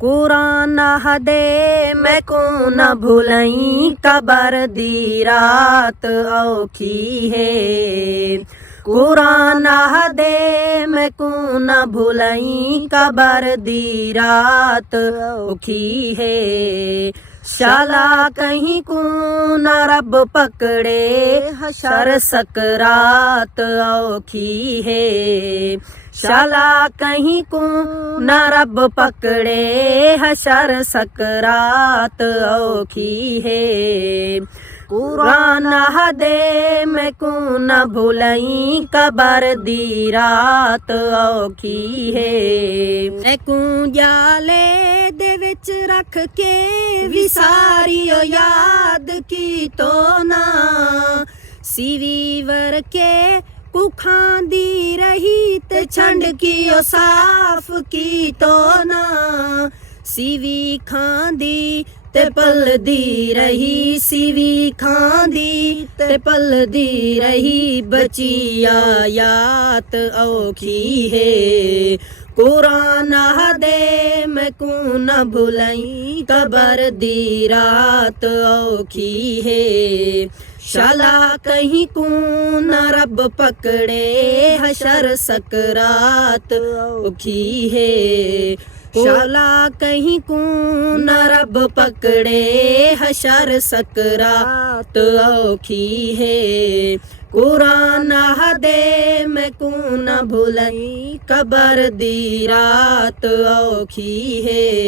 कुरान हदे मैं को न भूलई कबर दी रात औखी है। कुरान हदे मैं को न भूलई कबर दी रात औखी है। शाला कहीं को न रब पकड़े हशर सकरात औखी है। शाला कहीं को न रब पकड़े हशर सकरात औखी है। कुरान हदे मैं को न भूलई कबर दी रात औखी है। मैं को जाले दे विच रख के विसारियो याद की तो ना सीवी वर के कुखांदी रही ते छंड की साफ की तो ना सीवी खांदी ते पल दी रही। सीवी खांदी ते पल दी रही बचिया यात औखी है। कुरान हदे मैं को न भूलई कबर दी रात औखी है। शाला कहीं को न रब पकड़े हशर सकरात औखी है। शाला कहीं को न रब पकड़े हशर सकरात औखी है। कुरान हदे मैं को न भूलई कबर दी रात औखी है।